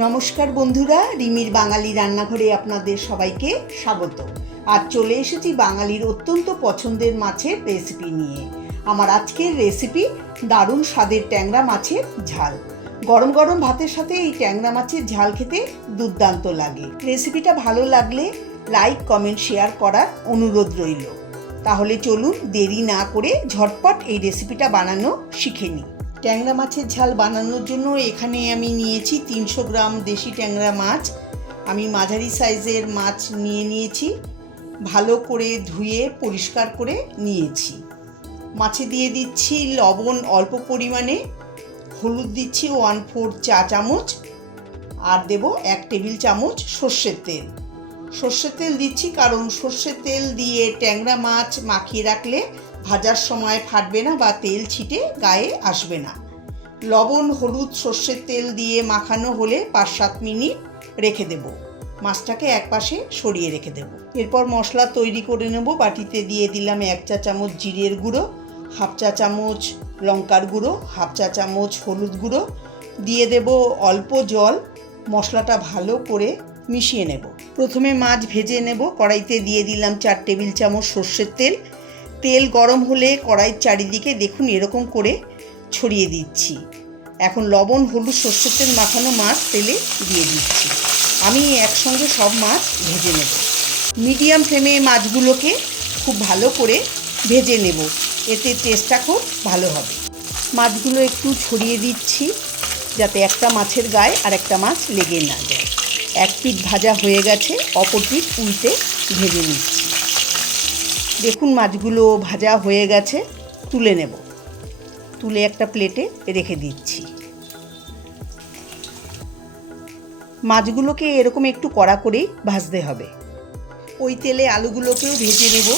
নমস্কার বন্ধুরা, রিমির বাঙালি রান্নাঘরে আপনাদের সবাইকে স্বাগত। আজ চলে এসেছি বাঙালির অত্যন্ত পছন্দের মাছের রেসিপি নিয়ে। আমার আজকের রেসিপি দারুণ স্বাদের ট্যাংরা মাছের ঝাল। গরম গরম ভাতের সাথে এই ট্যাংরা মাছের ঝাল খেতে দুর্দান্ত লাগে। রেসিপিটা ভালো লাগলে লাইক, কমেন্ট, শেয়ার করার অনুরোধ রইল। তাহলে চলুন দেরি না করে ঝটপট এই রেসিপিটা বানানো শিখে নিই। ট্যাংরা মাছের ঝাল বানানোর জন্য এখানে আমি নিয়েছি 300 গ্রাম দেশি ট্যাংরা মাছ। আমি মাঝারি সাইজের মাছ নিয়েছি, ভালো করে ধুয়ে পরিষ্কার করে নিয়েছি। মাছে দিয়ে দিচ্ছি লবণ অল্প পরিমাণে, হলুদ দিচ্ছি 1/4 চা চামচ, আর দেব 1 টেবিল চামচ সর্ষের তেল। সর্ষের তেল দিচ্ছি কারণ সর্ষের তেল দিয়ে ট্যাংরা মাছ মাখিয়ে রাখলে ভাজার সময় ফাটবে না বা তেল ছিটে গায়ে আসবে না। লবণ, হলুদ, সর্ষের তেল দিয়ে মাখানো হলে 5-7 মিনিট রেখে দেব। মাছটাকে একপাশে সরিয়ে রেখে দেব। এরপর মশলা তৈরি করে নেব। বাটিতে দিয়ে দিলাম 1 চা চামচ জিরের গুঁড়ো, 1/2 চা চামচ লঙ্কার গুঁড়ো, 1/2 চা চামচ হলুদ গুঁড়ো, দিয়ে দেব অল্প জল। মশলাটা ভালো করে মিশিয়ে নেব। প্রথমে মাছ ভেজে নেব। কড়াইতে দিয়ে দিলাম 4 টেবিল চামচ সর্ষের তেল। তেল গরম হলে কড়াইয়ের চারিদিকে দেখুন এরকম করে ছড়িয়ে দিচ্ছি। এখন লবণ, হলুদ, সর্ষের তেল মাখানো মাছ তেলে দিয়ে দিচ্ছি। আমি একসঙ্গে সব মাছ ভেজে নেব। মিডিয়াম ফ্লেমে মাছগুলোকে খুব ভালো করে ভেজে নেব, এতে টেস্টটা খুব ভালো হবে। মাছগুলো একটু ছড়িয়ে দিচ্ছি যাতে একটা মাছের গায়ে আর একটা মাছ লেগে না যায়। এক পিঠ ভাজা হয়ে গেছে, অপর পিঠ উল্টে ভেজে নিচ্ছি। দেখুন মাছগুলো ভাজা হয়ে গেছে, তুলে নেব। তুলে একটা প্লেটে রেখে দিচ্ছি। মাছগুলোকে এরকম একটু কড়া করেই ভাজতে হবে। ওই তেলে আলুগুলোকেও ভেজে নেব।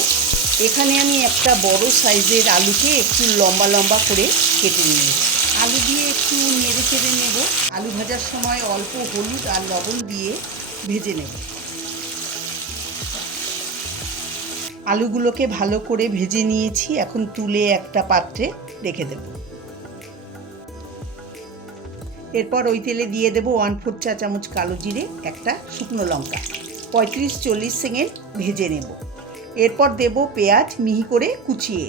এখানে আমি একটা বড় সাইজের আলুকে একটু লম্বা লম্বা করে কেটে নিয়েছি। আলু দিয়ে একটু নেড়ে চেড়ে নেব। আলু ভাজার সময় অল্প হলুদ আর লবণ দিয়ে ভেজে নেব। আলুগুলোকে ভালো করে ভেজে নিয়েছি, এখন তুলে একটা পাত্রে রেখে দেব। এরপর ওই তেলে দিয়ে দেব 1/4 চা চামচ কালো জিরে, একটা শুকনো লঙ্কা। 35-40 সেকেন্ড ভেজে নেব। এরপর দেব পেঁয়াজ মিহি করে কুচিয়ে।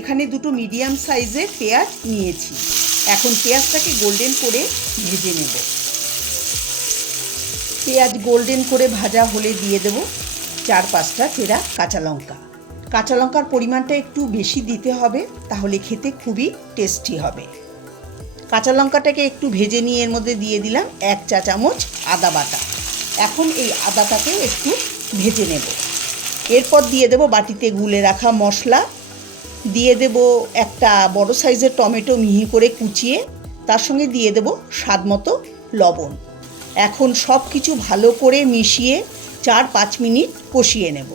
এখানে দুটো মিডিয়াম সাইজের পেঁয়াজ নিয়েছি। এখন পেঁয়াজটাকে গোল্ডেন করে ভেজে নেব। পেঁয়াজ গোল্ডেন করে ভাজা হলে দিয়ে দেব 4-5টা চেরা কাঁচা লঙ্কা। কাঁচা লঙ্কার পরিমাণটা একটু বেশি দিতে হবে, তাহলে খেতে খুবই টেস্টি হবে। কাঁচা লঙ্কাটাকে একটু ভেজে নিয়ে এর মধ্যে দিয়ে দিলাম 1 চা চামচ আদা বাটা। এখন এই আদাটাকেও একটু ভেজে নেব। এরপর দিয়ে দেব বাটিতে গুলে রাখা মশলা। দিয়ে দেব একটা বড় সাইজের টমেটো মিহি করে কুচিয়ে, তার সঙ্গে দিয়ে দেব স্বাদ মতো লবণ। এখন সব কিছু ভালো করে মিশিয়ে 4-5 মিনিট কষিয়ে নেব।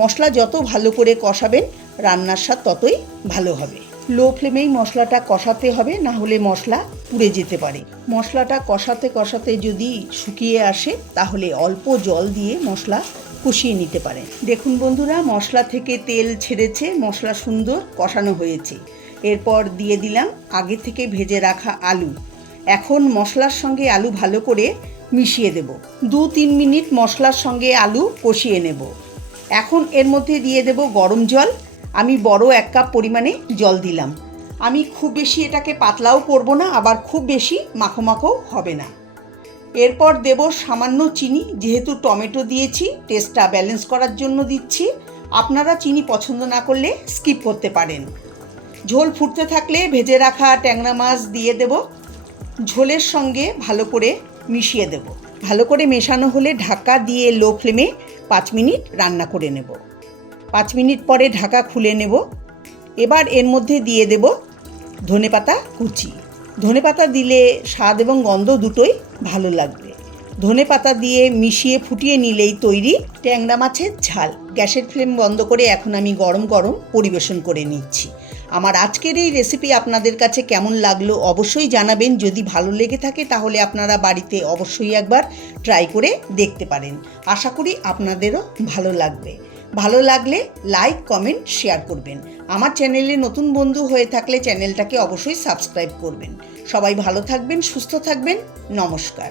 মশলা যত ভালো করে কষাবেন রান্নার স্বাদ ততই ভালো হবে। লো ফ্লেমেই মশলাটা কষাতে হবে, না হলে মশলা পুড়ে যেতে পারে। মশলাটা কষাতে কষাতে যদি শুকিয়ে আসে তাহলে অল্প জল দিয়ে মশলা কষিয়ে নিতে পারেন। দেখুন বন্ধুরা, মশলা থেকে তেল ছেড়েছে, মশলা সুন্দর কষানো হয়েছে। এরপর দিয়ে দিলাম আগে থেকে ভেজে রাখা আলু। এখন মশলার সঙ্গে আলু ভালো করে মিশিয়ে দেব। 2-3 মিনিট মশলার সঙ্গে আলু কষিয়ে নেব। এখন এর মধ্যে দিয়ে দেব গরম জল। আমি বড় 1 কাপ পরিমাণে জল দিলাম। আমি খুব বেশি এটাকে পাতলাও করব না, আবার খুব বেশি মাখো মাখো হবে না। এরপর দেব সামান্য চিনি, যেহেতু টমেটো দিয়েছি টেস্টটা ব্যালেন্স করার জন্য দিচ্ছি। আপনারা চিনি পছন্দ না করলে স্কিপ করতে পারেন। ঝোল ফুটতে থাকলে ভেজে রাখা ট্যাংরা মাছ দিয়ে দেব। ঝোলের সঙ্গে ভালো করে মিশিয়ে দেব। ভালো করে মেশানো হলে ঢাকা দিয়ে লো ফ্লেমে 5 মিনিট রান্না করে নেব। 5 মিনিট পরে ঢাকা খুলে নেব। এবার এর মধ্যে দিয়ে দেব ধনেপাতা কুচি। ধনেপাতা দিলে স্বাদ এবং গন্ধ দুটোই ভালো লাগবে। ধনেপাতা দিয়ে মিশিয়ে ফুটিয়ে নিলেই তৈরি ট্যাংরা মাছের ঝাল। গ্যাসের ফ্লেম বন্ধ করে এখন আমি গরম গরম পরিবেশন করে নিচ্ছি। আমার আজকের এই রেসিপি আপনাদের কাছে কেমন লাগলো অবশ্যই জানাবেন। যদি ভালো লেগে থাকে তাহলে আপনারা বাড়িতে অবশ্যই একবার ট্রাই করে দেখতে পারেন। আশা করি আপনাদেরও ভালো লাগবে। ভালো লাগলে লাইক, কমেন্ট, শেয়ার করবেন। আমার চ্যানেলে নতুন বন্ধু হয়ে থাকলে চ্যানেলটাকে অবশ্যই সাবস্ক্রাইব করবেন। সবাই ভালো থাকবেন, সুস্থ থাকবেন। নমস্কার।